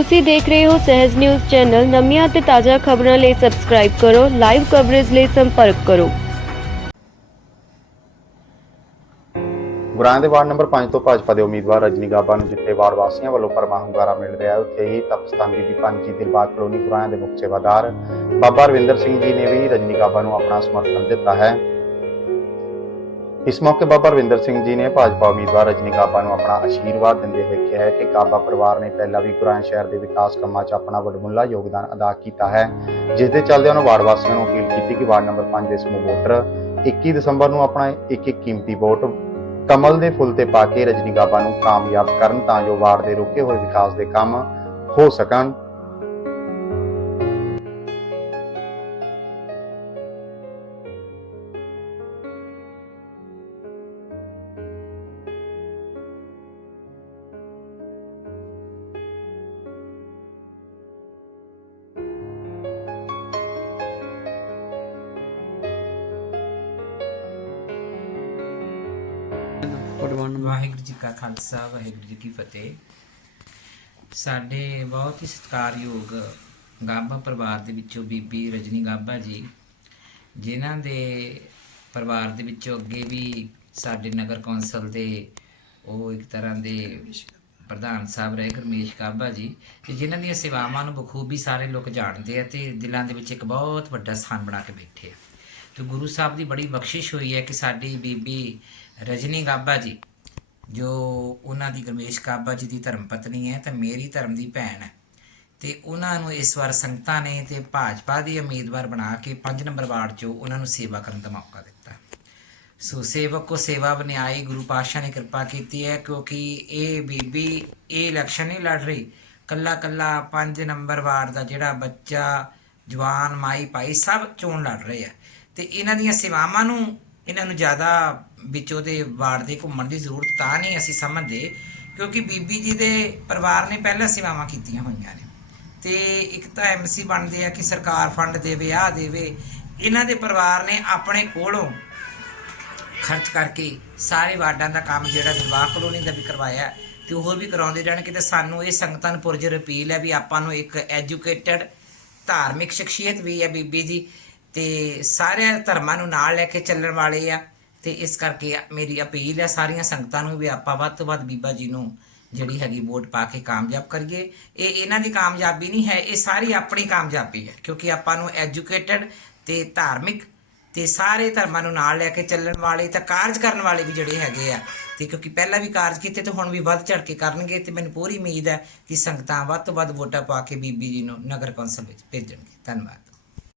ਤੁਸੀਂ ਦੇਖ ਰਹੇ ਹੋ ਸਹਿਜ ਨਿਊਜ਼ ਚੈਨਲ। ਨਵੀਆਂ ਅਤੇ ਤਾਜ਼ਾ ਖਬਰਾਂ ਲਈ ਸਬਸਕ੍ਰਾਈਬ ਕਰੋ ਲਾਈਵ ਕਵਰੇਜ ਲਈ ਸੰਪਰਕ ਕਰੋ। ਗੁਰਾਂ ਦੇ ਵਾਰਡ ਨੰਬਰ 5 ਤੋਂ ਭਾਜਪਾ ਦੇ ਉਮੀਦਵਾਰ ਰਜਨੀ ਗਾਬਾ ਨੂੰ ਜਿੱਥੇ ਵਾਰਡ ਵਾਸੀਆਂ ਵੱਲੋਂ ਪਰਮਾ ਹੁੰਗਾਰਾ ਮਿਲ ਰਿਹਾ ਹੈ, ਉੱਥੇ ਹੀ ਤਪਸਤਾਨ ਬੀਬੀ ਪੰਜੀ ਦਿਲਬਾਗ ਕਲੋਨੀ ਗੁਰਾਂ ਦੇ ਮੁੱਖ ਸੇਵਾਦਾਰ ਬਾਬਾ ਰਵਿੰਦਰ ਸਿੰਘ ਜੀ ਨੇ ਵੀ ਰਜਨੀ ਗਾਬਾ ਨੂੰ ਆਪਣਾ ਸਮਰਥਨ ਦਿੱਤਾ ਹੈ। ਇਸ ਮੌਕੇ ਬਾਬਾ ਰਵਿੰਦਰ ਸਿੰਘ ਜੀ ਨੇ ਭਾਜਪਾ ਉਮੀਦਵਾਰ ਰਜਨੀ ਗਾਬਾ ਨੂੰ ਆਪਣਾ ਆਸ਼ੀਰਵਾਦ ਦਿੰਦੇ ਹੋਏ ਕਿਹਾ ਕਿ ਗਾਬਾ ਪਰਿਵਾਰ ਨੇ ਪਹਿਲਾਂ ਵੀ ਗੁਰਾਂ ਸ਼ਹਿਰ ਦੇ ਵਿਕਾਸ ਕੰਮਾਂ 'ਚ ਆਪਣਾ ਵਡਮੁੱਲਾ ਯੋਗਦਾਨ ਅਦਾ ਕੀਤਾ ਹੈ, ਜਿਸ ਦੇ ਚੱਲਦੇ ਉਹਨਾਂ ਵਾਰਡ ਵਾਸੀਆਂ ਨੂੰ ਅਪੀਲ ਕੀਤੀ ਕਿ ਵਾਰਡ ਨੰਬਰ 5 ਦੇ ਸਮੂਹ ਵੋਟਰ 21 ਦਸੰਬਰ ਨੂੰ ਆਪਣਾ ਇੱਕ ਇੱਕ ਕੀਮਤੀ ਵੋਟ ਕਮਲ ਦੇ ਫੁੱਲ ਤੇ ਪਾ ਕੇ ਰਜਨੀ ਗਾਬਾ ਨੂੰ ਕਾਮਯਾਬ ਕਰਨ ਤਾਂ ਜੋ ਵਾਰਡ ਦੇ ਰੁਕੇ ਹੋਏ ਵਿਕਾਸ ਦੇ ਕੰਮ ਹੋ ਸਕਣ। ਵਾਹਿਗੁਰੂ ਜੀ ਕਾ ਖਾਲਸਾ, ਵਾਹਿਗੁਰੂ ਜੀ ਕੀ ਫਤਿਹ। ਸਾਡੇ ਬਹੁਤ ਹੀ ਸਤਿਕਾਰਯੋਗ ਗਾਬਾ ਪਰਿਵਾਰ ਦੇ ਵਿੱਚੋਂ ਬੀਬੀ ਰਜਨੀ ਗਾਬਾ ਜੀ, ਜਿਨ੍ਹਾਂ ਦੇ ਪਰਿਵਾਰ ਦੇ ਵਿੱਚੋਂ ਅੱਗੇ ਵੀ ਸਾਡੇ ਨਗਰ ਕੌਂਸਲ ਦੇ ਉਹ ਇੱਕ ਤਰ੍ਹਾਂ ਦੇ ਪ੍ਰਧਾਨ ਸਾਹਿਬ ਰਹੇ, ਗਰਮੇਸ਼ ਗਾਬਾ ਜੀ, ਤੇ ਜਿਨ੍ਹਾਂ ਦੀਆਂ ਸੇਵਾਵਾਂ ਨੂੰ ਬਖੂਬੀ ਸਾਰੇ ਲੋਕ ਜਾਣਦੇ ਆ ਤੇ ਦਿਲਾਂ ਦੇ ਵਿੱਚ ਇੱਕ ਬਹੁਤ ਵੱਡਾ ਸਥਾਨ ਬਣਾ ਕੇ ਬੈਠੇ ਆ। ਤੇ ਗੁਰੂ ਸਾਹਿਬ ਦੀ ਬੜੀ ਬਖਸ਼ਿਸ਼ ਹੋਈ ਹੈ ਕਿ ਸਾਡੀ ਬੀਬੀ ਰਜਨੀ ਗਾਬਾ ਜੀ, ਜੋ ਉਹਨਾਂ ਦੀ ਗਰਮੇਸ਼ ਕਾਬਾ ਜੀ ਦੀ ਧਰਮ ਪਤਨੀ ਹੈ ਤੇ ਮੇਰੀ ਧਰਮ ਦੀ ਭੈਣ ਹੈ। ਤੇ ਉਹਨਾਂ ਨੂੰ ਇਸ ਵਾਰ ਸੰਗਤਾਂ ਨੇ ਤੇ ਭਾਜਪਾ ਦੀ ਉਮੀਦਵਾਰ ਬਣਾ ਕੇ 5 ਨੰਬਰ ਵਾਰਡ 'ਚੋਂ ਉਹਨਾਂ ਨੂੰ ਸੇਵਾ ਕਰਨ ਦਾ ਮੌਕਾ ਦਿੱਤਾ। ਸੋ ਸੇਵਕ ਕੋ ਸੇਵਾ ਬਨਿਆਈ ਗੁਰੂ ਪਾਤਸ਼ਾਹ ਨੇ ਕਿਰਪਾ ਕੀਤੀ ਹੈ ਕਿਉਂਕਿ ਇਹ ਬੀਬੀ ਇਹ ਇਲੈਕਸ਼ਨ ਨਹੀਂ ਲੜ ਰਹੀ। ਕੱਲਾ ਕੱਲਾ 5 ਨੰਬਰ ਵਾਰਡ ਦਾ ਜਿਹੜਾ ਬੱਚਾ, ਜਵਾਨ, ਮਾਈ, ਭਾਈ ਸਭ ਚੋਣ ਲੜ ਰਹੇ ਆ। ਤੇ ਇਹਨਾਂ ਦੀਆਂ ਸੇਵਾਵਾਂ ਨੂੰ, ਇਹਨਾਂ ਨੂੰ ਜ਼ਿਆਦਾ ਵਿੱਚੋਂ ਦੇ ਵਾਰਡ ਦੇ ਘੁੰਮਣ ਦੀ ਜ਼ਰੂਰਤ ਤਾਂ ਨਹੀਂ ਅਸੀਂ ਸਮਝਦੇ, ਕਿਉਂਕਿ ਬੀਬੀ ਜੀ ਦੇ ਪਰਿਵਾਰ ਨੇ ਪਹਿਲਾਂ ਸੇਵਾਵਾਂ ਕੀਤੀਆਂ ਹੋਈਆਂ ਨੇ। ਤੇ ਇੱਕ ਤਾਂ ਐਮਸੀ ਬਣਦੇ ਆ ਕਿ ਸਰਕਾਰ ਫੰਡ ਦੇਵੇ ਆ ਦੇਵੇ, ਇਹਨਾਂ ਦੇ ਪਰਿਵਾਰ ਨੇ ਆਪਣੇ ਕੋਲੋਂ ਖਰਚ ਕਰਕੇ ਸਾਰੇ ਵਾਰਡਾਂ ਦਾ ਕੰਮ ਜਿਹੜਾ ਵਿਵਾਹ ਕਲੋਨੀ ਦਾ ਵੀ ਕਰਵਾਇਆ ਹੈ ਤੇ ਹੋਰ ਵੀ ਕਰਾਉਂਦੇ ਜਾਣ ਕਿ ਸਾਨੂੰ ਇਹ ਸੰਗਤਾਂ ਨੂੰ ਪੁਰਜਰ ਅਪੀਲ ਹੈ ਵੀ ਆਪਾਂ ਨੂੰ ਇੱਕ ਐਜੂਕੇਟਡ ਧਾਰਮਿਕ ਸ਼ਖਸੀਅਤ ਵੀ ਹੈ ਬੀਬੀ ਜੀ। ਤੇ ਸਾਰੇ ਧਰਮਾਂ ਨੂੰ ਨਾਲ ਲੈ ਕੇ ਚੱਲਣ ਵਾਲੇ ਆ ਤੇ ਇਸ ਕਰਕੇ ਮੇਰੀ ਅਪੀਲ ਹੈ ਸਾਰੀਆਂ ਸੰਗਤਾਂ ਨੂੰ ਵੀ ਆਪਾਂ ਵੱਧ ਤੋਂ ਵੱਧ ਬੀਬਾ ਜੀ ਨੂੰ ਜਿਹੜੀ ਹੈਗੀ ਵੋਟ ਪਾ ਕੇ ਕਾਮਯਾਬ ਕਰੀਏ। ਇਹ ਇਹਨਾਂ ਦੀ ਕਾਮਯਾਬੀ ਨਹੀਂ ਹੈ, ਇਹ ਸਾਰੀ ਆਪਣੀ ਕਾਮਯਾਬੀ ਹੈ ਕਿਉਂਕਿ ਆਪਾਂ ਨੂੰ ਐਜੂਕੇਟਡ ਤੇ ਧਾਰਮਿਕ ਤੇ ਸਾਰੇ ਧਰਮਾਂ ਨੂੰ ਨਾਲ ਲੈ ਕੇ ਚੱਲਣ ਵਾਲੇ ਤਾਂ ਕਾਰਜ ਕਰਨ ਵਾਲੇ ਵੀ ਜਿਹੜੇ ਹੈਗੇ ਆ ਤੇ ਕਿਉਂਕਿ ਪਹਿਲਾਂ ਵੀ ਕਾਰਜ ਕੀਤੇ ਤੇ ਹੁਣ ਵੀ ਵੱਧ ਚੜ ਕੇ ਕਰਨਗੇ ਤੇ ਮੈਨੂੰ ਪੂਰੀ ਉਮੀਦ ਹੈ ਕਿ ਸੰਗਤਾਂ ਵੱਧ ਤੋਂ ਵੱਧ ਵੋਟਾਂ ਪਾ ਕੇ ਬੀਬੀ ਜੀ ਨੂੰ ਨਗਰ ਕੌਂਸਲ ਵਿੱਚ ਭੇਜਣਗੇ। ਧੰਨਵਾਦ।